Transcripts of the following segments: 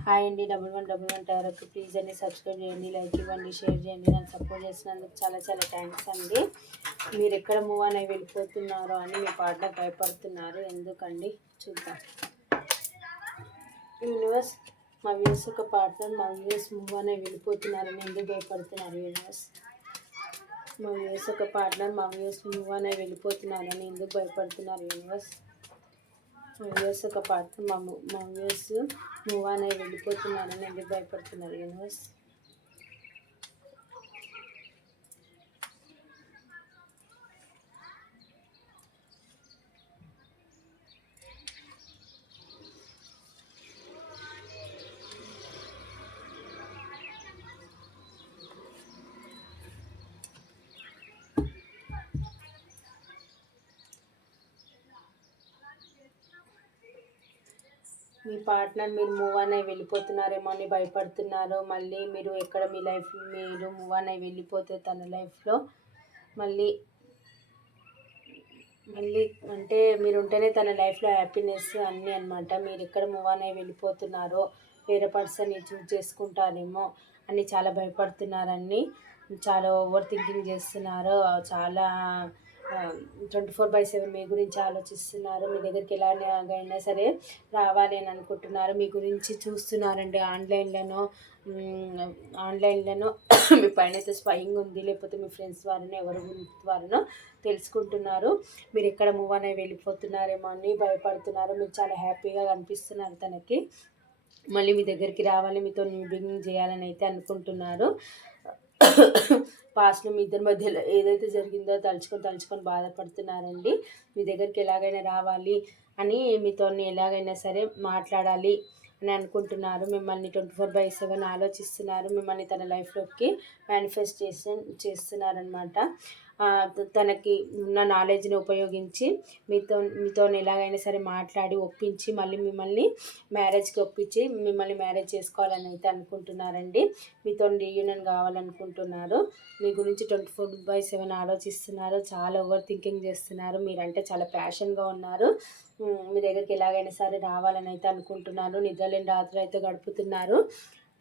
Hi అండి. 1111 టైర్కి please అండి subscribe చేయండి, లైక్ ఇవ్వండి, షేర్ చేయండి. నన్ను సపోర్ట్ చేసినందుకు చాలా చాలా థ్యాంక్స్ అండి. మీరు ఎక్కడ మూవ్ అని వెళ్ళిపోతున్నారో అని మీ పార్ట్నర్ భయపడుతున్నారు, ఎందుకండి చూద్దాం. యూనివర్స్, మా వ్యూస్ ఒక పార్ట్నర్ మా వ్యూస్ మూవ్ అని వెళ్ళిపోతున్నారని ఎందుకు భయపడుతున్నారు యూనివర్స్? మా వ్యూస్ ఒక పార్ట్నర్ మా వ్యూస్ మూవ్ అని వెళ్ళిపోతున్నారని ఎందుకు భయపడుతున్నారు యూనివర్స్? మా వ్యూస్ ఒక పార్ట్నర్ మా వ్యూస్ మూవ్ అని వెళ్ళిపోతున్నారని ఎందుకు భయపడుతున్నారు యూనివర్స్? మీ పార్ట్నర్ మీరు మూవ్ అని వెళ్ళిపోతున్నారేమో అని భయపడుతున్నారు. మళ్ళీ మీరు ఎక్కడ మీ లైఫ్ మీరు మూవ్ అని వెళ్ళిపోతే తన లైఫ్లో మళ్ళీ మళ్ళీ అంటే మీరు ఉంటేనే తన లైఫ్లో హ్యాపీనెస్ అన్నీ అనమాట. మీరు ఎక్కడ మూవ్ అని వెళ్ళిపోతున్నారో, వేరే పర్సన్ని చూస్ చేసుకుంటారేమో అని చాలా భయపడుతున్నారని, చాలా ఓవర్ థింకింగ్ చేస్తున్నారు. చాలా 24/7 మీ గురించి ఆలోచిస్తున్నారు. మీ దగ్గరికి ఎలాగైనా సరే రావాలి అని అనుకుంటున్నారు. మీ గురించి చూస్తున్నారండి ఆన్లైన్లోనో మీ పైన అయితే స్పయింగ్ ఉంది, లేకపోతే మీ ఫ్రెండ్స్ ద్వారానో ఎవరి ద్వారానో తెలుసుకుంటున్నారు. మీరు ఎక్కడ మూవ్ అని వెళ్ళిపోతున్నారేమో అని భయపడుతున్నారు. మీరు చాలా హ్యాపీగా కనిపిస్తున్నారు తనకి. మళ్ళీ మీ దగ్గరికి రావాలి, మీతో న్యూ బిగినింగ్ చేయాలని అయితే అనుకుంటున్నారు. పాస్ట్లో మీ ఇద్దరి మధ్యలో ఏదైతే జరిగిందో తలుచుకొని బాధపడుతున్నారండి. మీ దగ్గరికి ఎలాగైనా రావాలి అని, మీతో ఎలాగైనా సరే మాట్లాడాలి అని అనుకుంటున్నారు. మిమ్మల్ని 24/7 ఆలోచిస్తున్నారు. మిమ్మల్ని తన లైఫ్లోకి మేనిఫెస్ట్ చేస్తున్నారనమాట. తనకి ఉన్న నాలెడ్జ్ని ఉపయోగించి మీతో ఎలాగైనా సరే మాట్లాడి ఒప్పించి మళ్ళీ మిమ్మల్ని మ్యారేజ్కి ఒప్పించి మిమ్మల్ని మ్యారేజ్ చేసుకోవాలని అయితే అనుకుంటున్నారండి. మీతో రీయూనియన్ కావాలనుకుంటున్నారు. మీ గురించి 24/7 ఆలోచిస్తున్నారు. చాలా ఓవర్ థింకింగ్ చేస్తున్నారు. మీరంటే చాలా ప్యాషన్గా ఉన్నారు. మీ దగ్గరికి ఎలాగైనా సరే రావాలని అయితే అనుకుంటున్నారు. నిద్రలేని రాత్రులు అయితే గడుపుతున్నారు.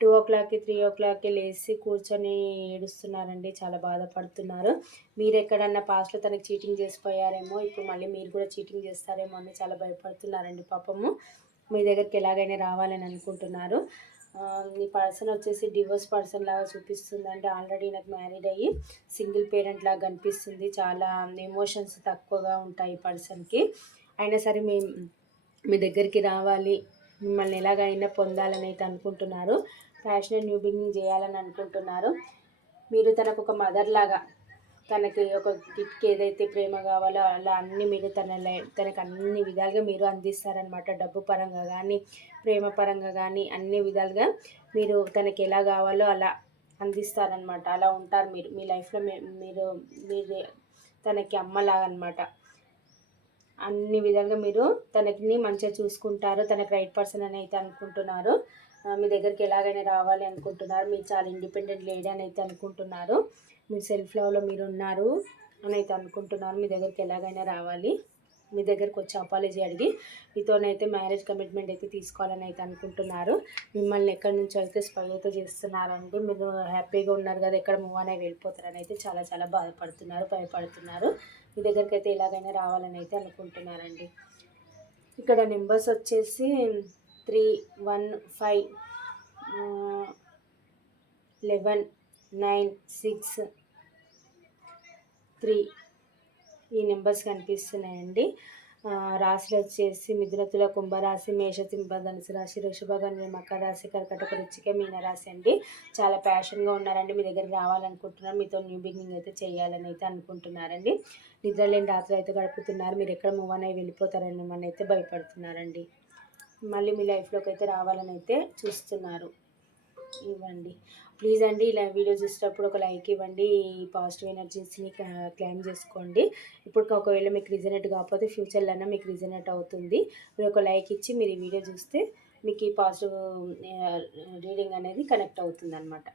2 o'clock 3 o'clock లేచి కూర్చొని ఏడుస్తున్నారండి. చాలా బాధపడుతున్నారు. మీరు ఎక్కడన్నా పాస్ట్లో తనకి చీటింగ్ చేసిపోయారేమో, ఇప్పుడు మళ్ళీ మీరు కూడా చీటింగ్ చేస్తారేమో అని చాలా భయపడుతున్నారండి పాపము. మీ దగ్గరికి ఎలాగైనా రావాలని అనుకుంటున్నారు. ఈ పర్సన్ వచ్చేసి డివోర్స్ పర్సన్ లాగా చూపిస్తుందంటే, ఆల్రెడీ నాకు మ్యారీడ్ అయ్యి సింగిల్ పేరెంట్ లాగా కనిపిస్తుంది. చాలా ఎమోషన్స్ తక్కువగా ఉంటాయి ఈ పర్సన్కి. అయినా సరే మీ దగ్గరికి రావాలి, మిమ్మల్ని ఎలాగైనా పొందాలని అయితే అనుకుంటున్నారు. ప్యాషనెట్ న్యూ బిగినింగ్ చేయాలని అనుకుంటున్నారు. మీరు తనకు ఒక మదర్ లాగా, తనకి ఒక గిఫ్ట్కి ఏదైతే ప్రేమ కావాలో అలా అన్నీ మీరు తనకు అన్ని విధాలుగా మీరు అందిస్తారనమాట. డబ్బు పరంగా కానీ, ప్రేమ పరంగా కానీ అన్ని విధాలుగా మీరు తనకి ఎలా కావాలో అలా అందిస్తారనమాట. అలా ఉంటారు మీరు మీ లైఫ్లో. మీరు తనకి అమ్మలాగా అనమాట. అన్ని విధాలుగా మీరు తనకి మంచిగా చూసుకుంటారు. తనకి రైట్ పర్సన్ అని అయితే అనుకుంటున్నారు. మీ దగ్గరికి ఎలాగైనా రావాలి అనుకుంటున్నారు. మీరు చాలా ఇండిపెండెంట్ లేడీ అని అయితే అనుకుంటున్నారు. మీరు సెల్ఫ్ లవ్లో మీరు ఉన్నారు అని అయితే అనుకుంటున్నారు. మీ దగ్గరికి ఎలాగైనా రావాలి, మీ దగ్గరికి వచ్చి అపాలజీ అడిగి మీతోనైతే మ్యారేజ్ కమిట్మెంట్ అయితే తీసుకోవాలని అయితే అనుకుంటున్నారు. మిమ్మల్ని ఎక్కడి నుంచి అయితే స్పై అయితే చేస్తున్నారండి. మీరు హ్యాపీగా ఉన్నారు కదా, ఎక్కడ మూవ్ అనేది వెళ్ళిపోతారని అయితే చాలా చాలా బాధపడుతున్నారు, భయపడుతున్నారు. మీ దగ్గరికి అయితే ఎలాగైనా రావాలని అయితే అనుకుంటున్నారండి. ఇక్కడ నెంబర్స్ వచ్చేసి 3 1 5 11 9 6 3 ఈ నెంబర్స్ కనిపిస్తున్నాయండి. రాశులు వచ్చేసి మిథున, తుల, కుంభరాశి, మేష, సింహ, ధనుసు రాశి, వృషభ, కన్య, మకర రాశి, కర్కాటక, వృశ్చిక, మీనరాశి అండి. చాలా ప్యాషన్గా ఉన్నారండి. మీ దగ్గరికి రావాలనుకుంటున్నారు. మీతో న్యూ బిగినింగ్ అయితే చేయాలని అయితే అనుకుంటున్నారండి. నిద్రలేని రాత్రులు అయితే గడుపుతున్నారు. మీరు ఎక్కడ మూవ్ అని వెళ్ళిపోతారని మన అయితే భయపడుతున్నారండి. మళ్ళీ మీ లైఫ్లోకి అయితే రావాలని అయితే చూస్తున్నారు. ఇవ్వండి ప్లీజ్ అండి. ఇలా వీడియో చూసేటప్పుడు ఒక లైక్ ఇవ్వండి. ఈ పాజిటివ్ ఎనర్జీస్ని క్లైమ్ చేసుకోండి. ఇప్పుడు ఒకవేళ మీకు రిజనేట్ కాకపోతే ఫ్యూచర్లోనే మీకు రిజనేట్ అవుతుంది. మీరు ఒక లైక్ ఇచ్చి మీరు ఈ వీడియో చూస్తే మీకు ఈ పాజిటివ్ రీడింగ్ అనేది కనెక్ట్ అవుతుంది అనమాట.